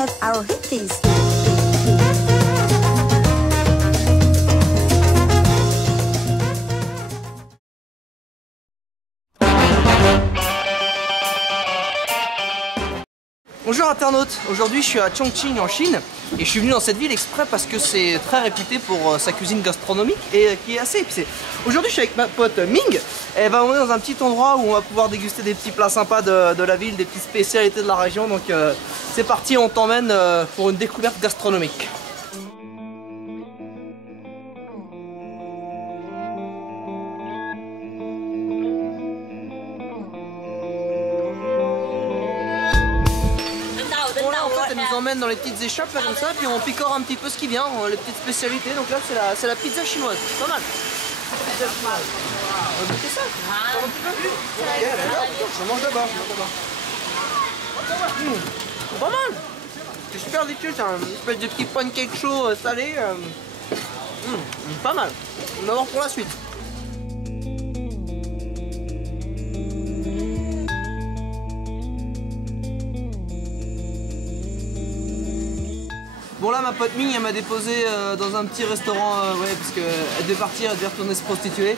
have our taste. Bonjour internautes, aujourd'hui je suis à Chongqing en Chine et je suis venu dans cette ville exprès parce que c'est très réputé pour sa cuisine gastronomique et qui est assez épicée. Aujourd'hui je suis avec ma pote Ming et on est dans un petit endroit où on va pouvoir déguster des petits plats sympas de la ville, des petites spécialités de la région, donc c'est parti, on t'emmène pour une découverte gastronomique. Elle nous emmène dans les petites échoppes là comme ça, puis on picore un petit peu ce qui vient, les petites spécialités. Donc là c'est la pizza chinoise, pas mal. Pizza chinoise. On va goûter ça. Un petit peu. Je mange d'abord. Pas mal. C'est super délicieux, c'est un espèce de petit pancake chaud salé. Pas mal. On va voir pour la suite. Bon là ma pote Ming elle m'a déposé dans un petit restaurant, ouais, parce qu'elle devait partir, elle devait retourner se prostituer.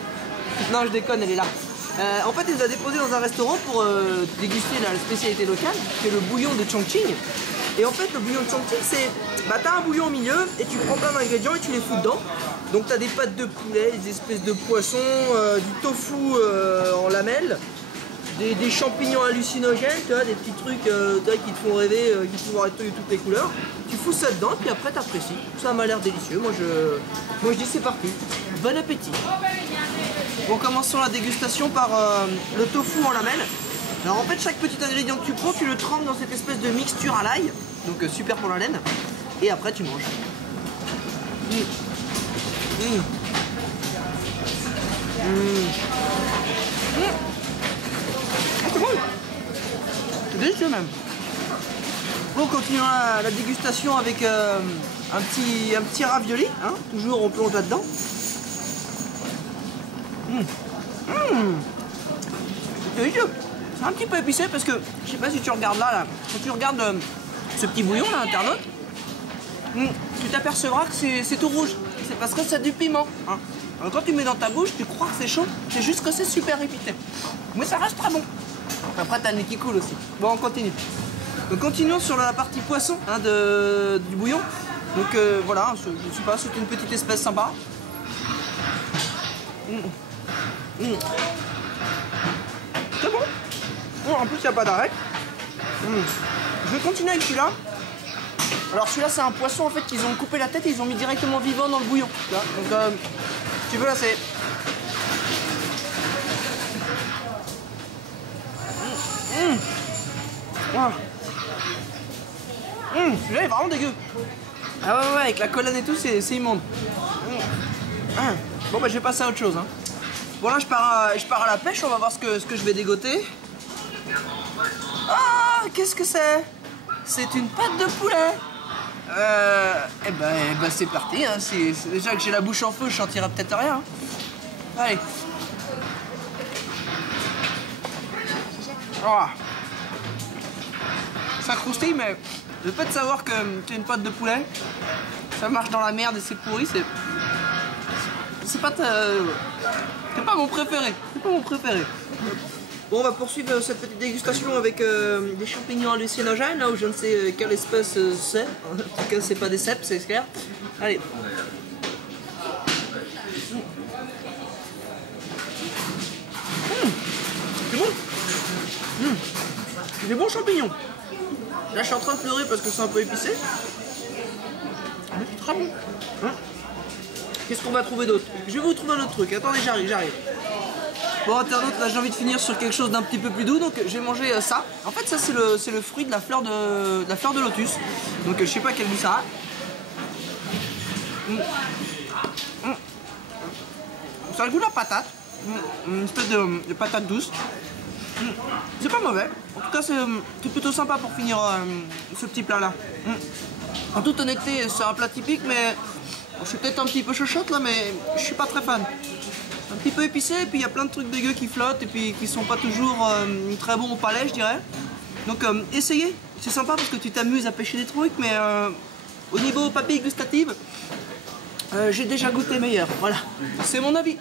Non je déconne, elle est là. En fait elle nous a déposé dans un restaurant pour déguster la spécialité locale, qui est le bouillon de Chongqing. Et en fait le bouillon de Chongqing c'est, t'as un bouillon au milieu et tu prends plein d'ingrédients et tu les fous dedans. Donc t'as des pâtes de poulet, des espèces de poissons, du tofu en lamelles. Des champignons hallucinogènes, tu vois, des petits trucs qui te font rêver, qui te font arrêter toutes les couleurs. Tu fous ça dedans, puis après t'apprécies. Ça m'a l'air délicieux. Moi je dis c'est parti. Bon appétit. Bon, commençons la dégustation par le tofu en lamelles. Alors en fait chaque petit ingrédient que tu prends, tu le trempes dans cette espèce de mixture à l'ail. Donc super pour la laine. Et après tu manges. C'est délicieux même. Bon, continuons la dégustation avec un petit ravioli, hein, toujours on plonge là-dedans. C'est délicieux. C'est un petit peu épicé parce que, je sais pas si tu regardes là, quand tu regardes ce petit bouillon là, internaute, tu t'apercevras que c'est tout rouge. C'est parce que c'est du piment. Hein. Alors, quand tu mets dans ta bouche, tu crois que c'est chaud, c'est juste que c'est super épicé. Mais ça reste très bon. Après, t'as le nez qui coule aussi. Bon, on continue. Donc, continuons sur la partie poisson hein, du bouillon. Donc, voilà, je sais pas, c'est une petite espèce sympa. C'est bon. Bon, en plus, il n'y a pas d'arrêt. Je vais continuer avec celui-là. Alors, celui-là, c'est un poisson en fait qu'ils ont coupé la tête et ils ont mis directement vivant dans le bouillon. Donc, tu veux là, c'est. Celui-là est vraiment dégueu. Ah ouais, avec la colonne et tout, c'est immonde. Bon bah je vais passer à autre chose. Hein. Bon là je pars à la pêche, on va voir ce que je vais dégoter. Ah, qu'est-ce que c'est? C'est une pâte de poulet. Eh ben c'est parti. Hein. Déjà que j'ai la bouche en feu, je sentirai peut-être rien. Hein. Allez. Oh. Ça croustille, mais le fait de savoir que tu as une pâte de poulet, ça marche dans la merde et c'est pourri, c'est pas mon préféré. C'est pas mon préféré. Bon, on va poursuivre cette petite dégustation avec des champignons hallucinogènes, là où je ne sais quelle espèce c'est. En tout cas, c'est pas des cèpes, c'est clair. Allez. C'est bon. Des bons champignons. Là je suis en train de pleurer parce que c'est un peu épicé. Mais c'est très bon. Hein? Qu'est-ce qu'on va trouver d'autre? Je vais vous trouver un autre truc. Attendez, j'arrive. Bon internaute, là j'ai envie de finir sur quelque chose d'un petit peu plus doux, donc je vais manger ça. En fait ça c'est le fruit de la fleur de lotus. Donc je sais pas quel goût ça a. Ça a le goût de la patate. Une espèce de patate douce. C'est pas mauvais. En tout cas, c'est plutôt sympa pour finir ce petit plat-là. En toute honnêteté, c'est un plat typique, mais je suis peut-être un petit peu chochotte là, mais je suis pas très fan. Un petit peu épicé, et puis il y a plein de trucs dégueux qui flottent et puis qui sont pas toujours très bons au palais, je dirais. Donc essayez, c'est sympa parce que tu t'amuses à pêcher des trucs, mais au niveau papilles gustatives, j'ai déjà goûté meilleur. Voilà, c'est mon avis.